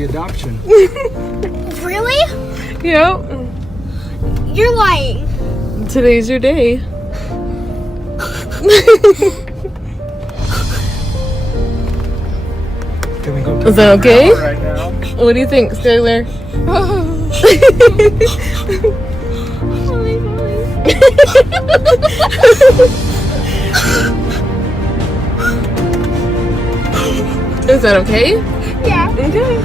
the adoption. Really? Yep. You're lying. Today's your day. Can we go Is that okay? right now? What do you think, Skylar? Is that okay? Yeah. Okay.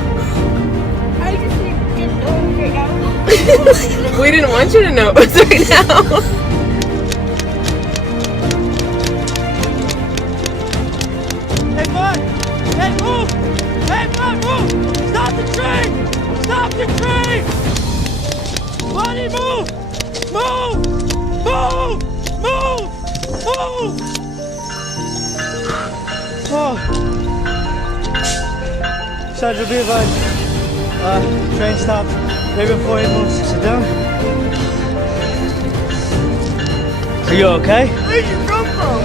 I just need to know right now. We didn't want you to know it was right now. Hey, bud! Hey, move! Hey, bud, move! Stop the train! Stop the train! Buddy, move! Move! Move! Move! Move! Oh. Sandra, be advised. Train stopped. Right before he moves. Sit down. Are you okay? Where you come from?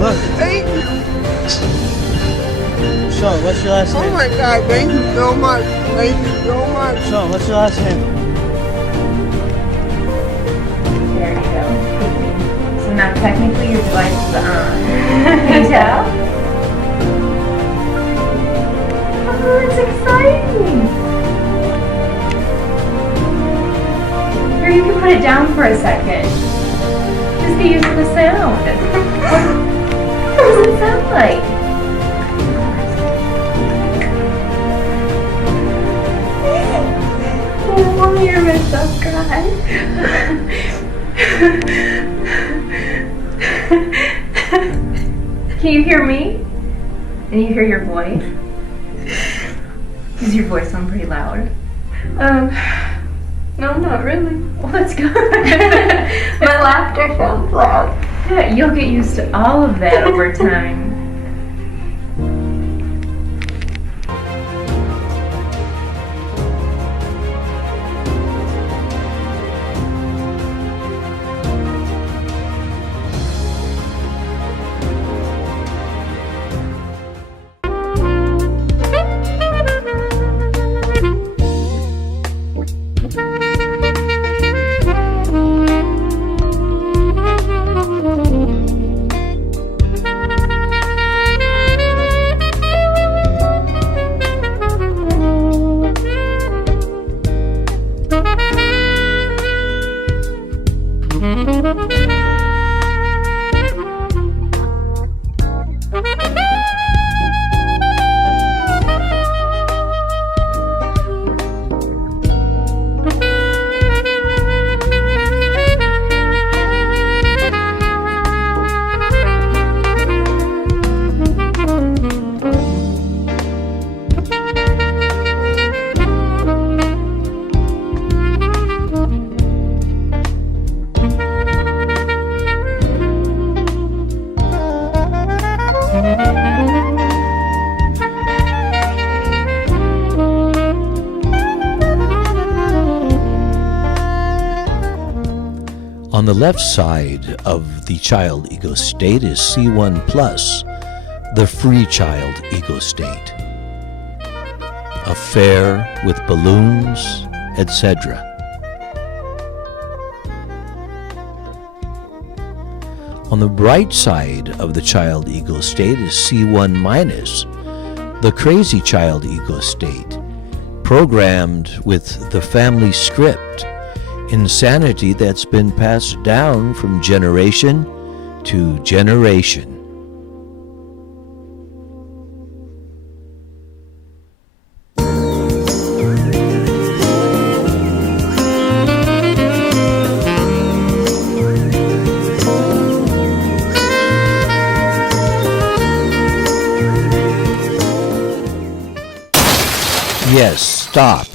Look. Thank you. Sean, what's your last Oh name? my God, thank you so much. Thank you so much. Sean, what's your last name? There you go. So now technically your device is on. Can you tell? Oh, it's exciting! Here, you can put it down for a second. Just get used to the sound. What does it sound like? Oh, you're so cry. Can you hear me? And you hear your voice? Does your voice sound pretty loud? No, not really. Well, that's good. My laughter sounds loud. Yeah, you'll get used to all of that over time. On the left side of the child ego state is C1 plus, the free child ego state. Affair with balloons, etc. On the right side of the child ego state is C1 minus, the crazy child ego state, programmed with the family script, insanity that's been passed down from generation to generation. Yes, stop.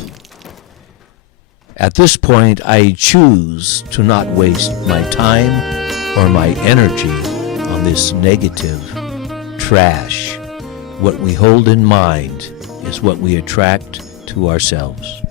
At this point, I choose to not waste my time or my energy on this negative trash. What we hold in mind is what we attract to ourselves.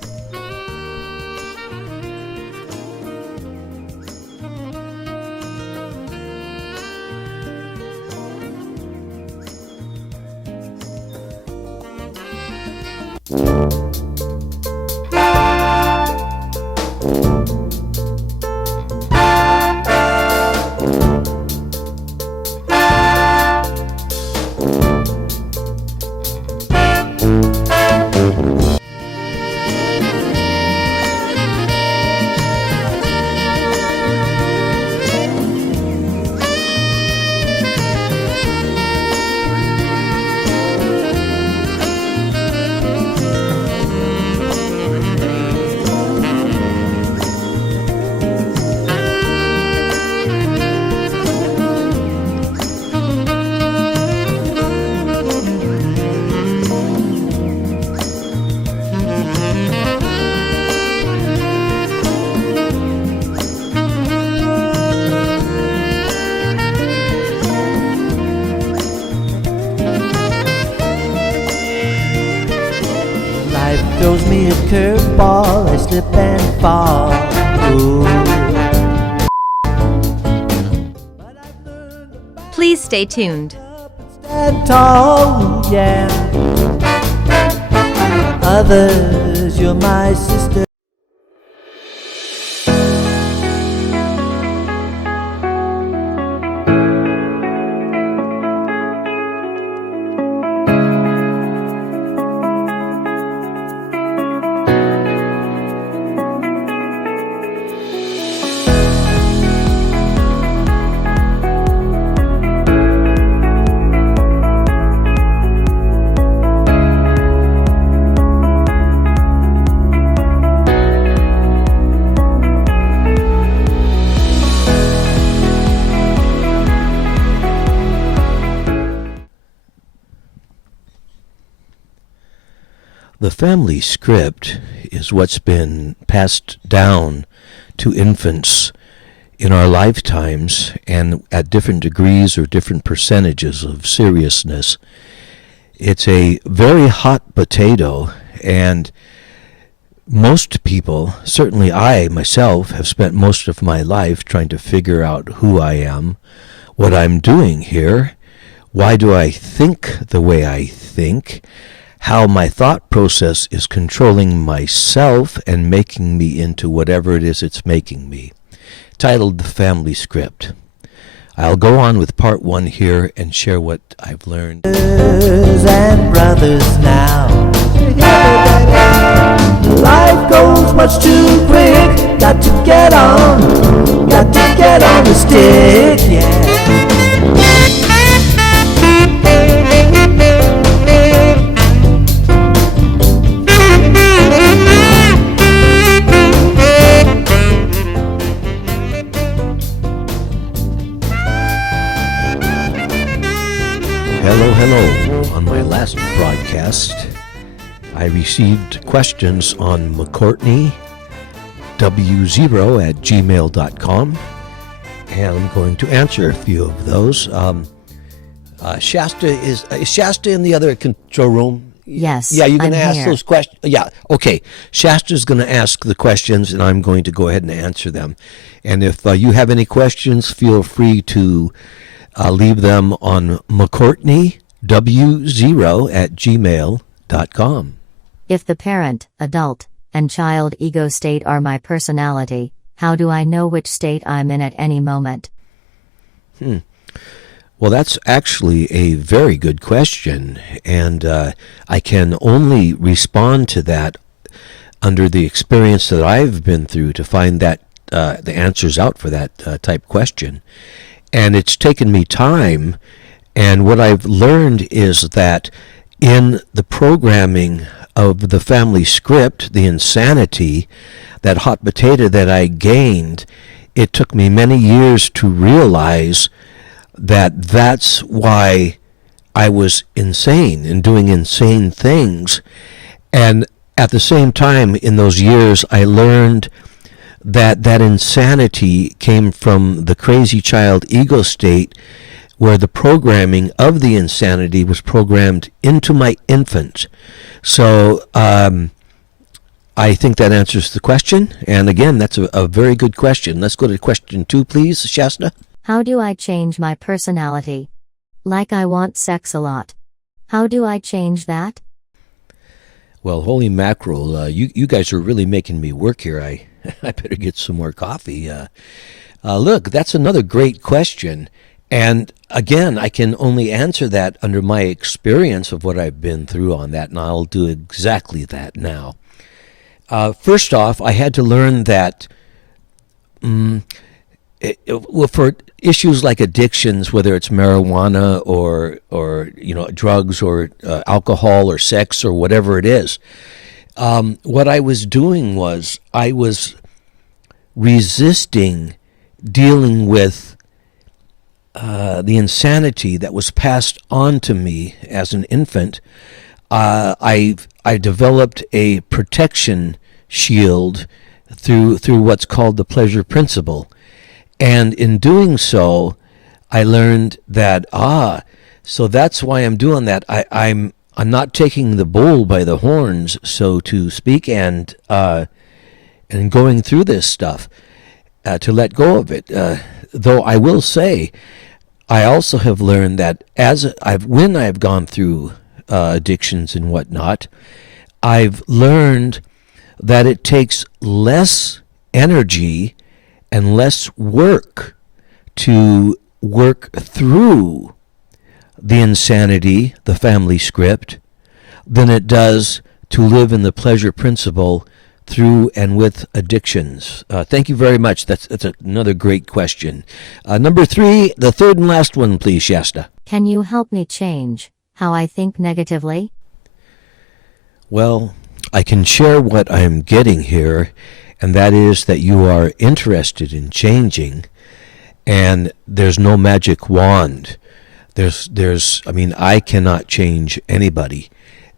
curveball, I slip and fall. Ooh. Please stay tuned. Stand tall, yeah. Others, you're my sister. The family script is what's been passed down to infants in our lifetimes and at different degrees or different percentages of seriousness. It's a very hot potato, and most people, certainly I myself, have spent most of my life trying to figure out who I am, what I'm doing here, why do I think the way I think, how my thought process is controlling myself and making me into whatever it is it's making me. Titled The Family Script. I'll go on with part one here and share what I've learned. And brothers now. Life goes much too quick. Got to get on the stick, yeah. Hello. On my last broadcast, I received questions on mccourtneyw0@gmail.com, and I'm going to answer a few of those. Shasta is Shasta in the other control room? Yes. Yeah, you're going to ask here. those questions? Yeah, okay. Shasta's going to ask the questions, and I'm going to go ahead and answer them. And if you have any questions, feel free to leave them on mccourtneyw0@gmail.com. If the parent, adult, and child ego state are my personality, how do I know which state I'm in at any moment? Well, that's actually a very good question, and I can only respond to that under the experience that I've been through to find that the answers out for that type question. And it's taken me time, and what I've learned is that in the programming of the family script, the insanity, that hot potato that I gained, it took me many years to realize that that's why I was insane and doing insane things. And at the same time, in those years, I learned that insanity came from the crazy child ego state, where the programming of the insanity was programmed into my infant. So I think that answers the question. And again, that's a very good question. Let's go to question 2, please, Shasta. How do I change my personality? Like I want sex a lot. How do I change that? Well, holy mackerel, you guys are really making me work here. I better get some more coffee. Look, that's another great question. And again, I can only answer that under my experience of what I've been through on that, and I'll do exactly that now. First off, I had to learn that for issues like addictions, whether it's marijuana or drugs or alcohol or sex or whatever it is, what I was doing was I was resisting dealing with the insanity that was passed on to me as an infant. I developed a protection shield through what's called the pleasure principle. And in doing so, I learned that, so that's why I'm doing that. I'm not taking the bull by the horns, so to speak, and going through this stuff to let go of it. Though I will say, I also have learned that when I've gone through addictions and whatnot, I've learned that it takes less energy and less work to work through the insanity, the family script, than it does to live in the pleasure principle through and with addictions. Thank you very much. That's another great question. Number 3, the third and last one, please, Shasta. Can you help me change how I think negatively? Well, I can share what I'm getting here, and that is that you are interested in changing, and there's no magic wand. I cannot change anybody.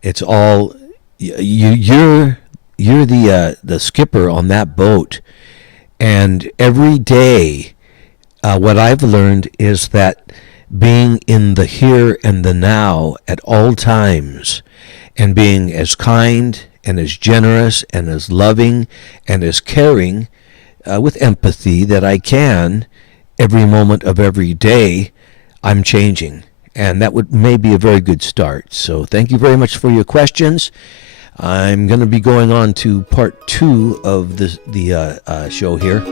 It's all you're the skipper on that boat, and every day, what I've learned is that being in the here and the now at all times, and being as kind and as generous and as loving and as caring with empathy that I can every moment of every day, I'm changing. And that may be a very good start. So thank you very much for your questions. I'm going to be going on to part 2 of the show here.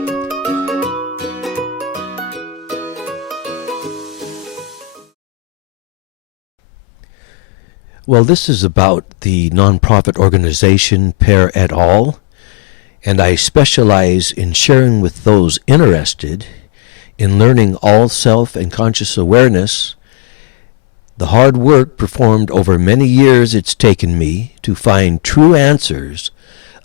Well, this is about the nonprofit organization PEAR et al., and I specialize in sharing with those interested in learning all self and conscious awareness the hard work performed over many years it's taken me to find true answers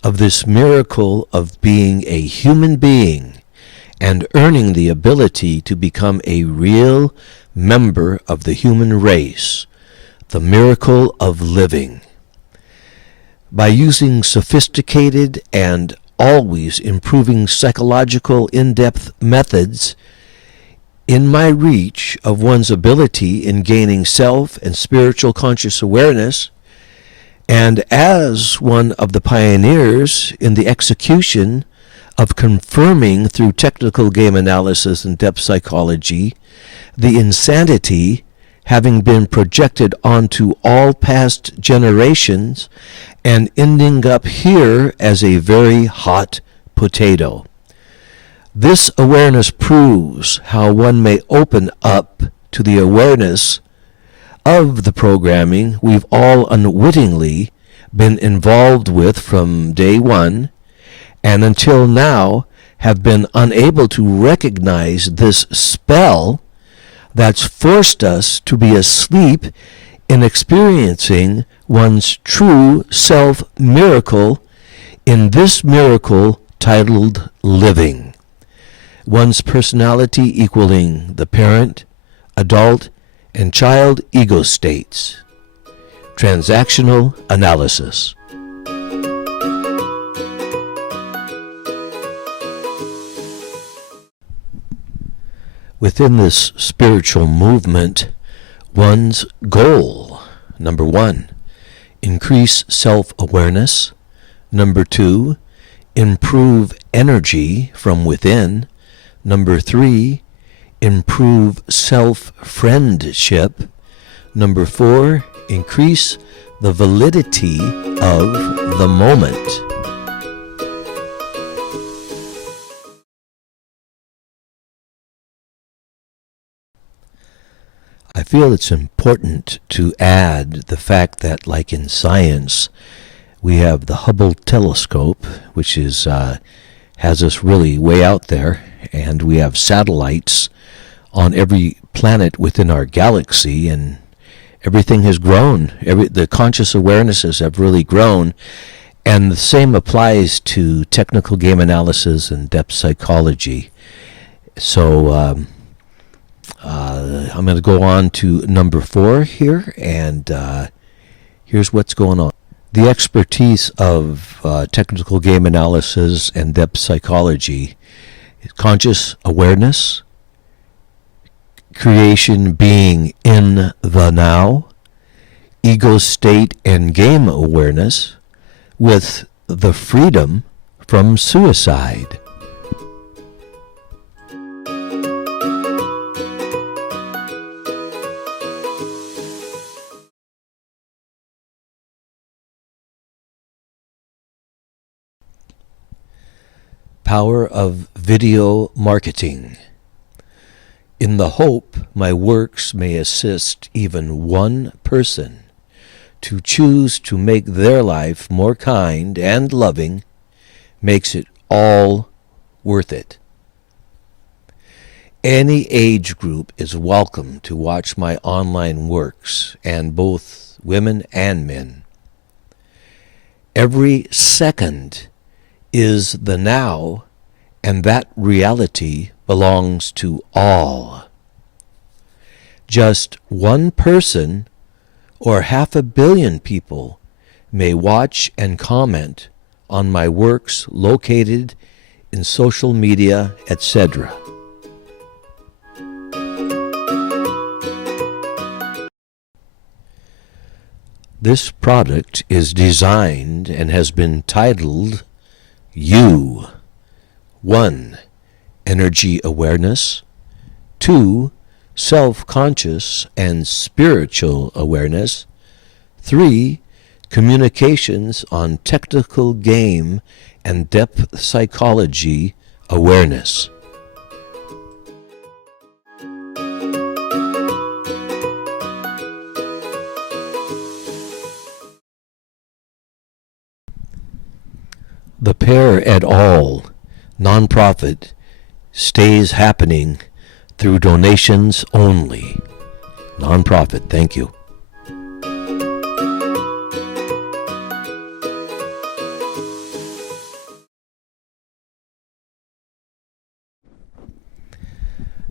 of this miracle of being a human being and earning the ability to become a real member of the human race, the miracle of living. By using sophisticated and always improving psychological in-depth methods, in my reach of one's ability in gaining self and spiritual conscious awareness, and as one of the pioneers in the execution of confirming through technical game analysis and depth psychology the insanity having been projected onto all past generations and ending up here as a very hot potato. This awareness proves how one may open up to the awareness of the programming we've all unwittingly been involved with from day one, and until now have been unable to recognize this spell that's forced us to be asleep in experiencing one's true self-miracle in this miracle titled living. One's personality equaling the parent, adult, and child ego states. Transactional analysis. Within this spiritual movement, one's goal, number 1, increase self-awareness. Number 2, improve energy from within. Number 3, improve self-friendship. Number 4, increase the validity of the moment. I feel it's important to add the fact that, like in science, we have the Hubble telescope, which is has us really way out there, and we have satellites on every planet within our galaxy, and everything has grown. The conscious awarenesses have really grown, and the same applies to technical game analysis and depth psychology. So I'm going to go on to number 4 here, and here's what's going on. The expertise of technical game analysis and depth psychology, conscious awareness, creation being in the now, ego state and game awareness with the freedom from suicide. Power of video marketing. In the hope my works may assist even one person to choose to make their life more kind and loving, makes it all worth it. Any age group is welcome to watch my online works, and both women and men. Every second is the now, and that reality belongs to all. Just one person or 500 million people may watch and comment on my works located in social media, etc. This product is designed and has been titled You. 1. Energy awareness. 2. Self-conscious and spiritual awareness. 3. Communications on technical game and depth psychology awareness. The PEAR et al. Nonprofit stays happening through donations only. Nonprofit, thank you.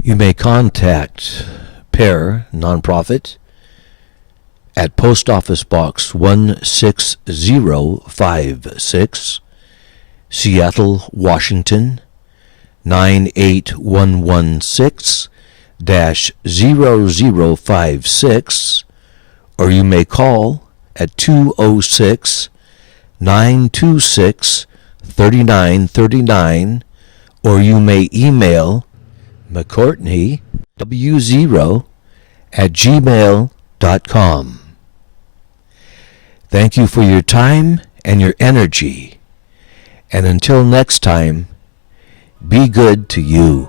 You may contact PEAR Nonprofit at Post Office Box 16056, Seattle, Washington, 98116-0056, or you may call at 206-926-3939, or you may email McCourtney W0 @gmail.com. Thank you for your time and your energy. And until next time, be good to you.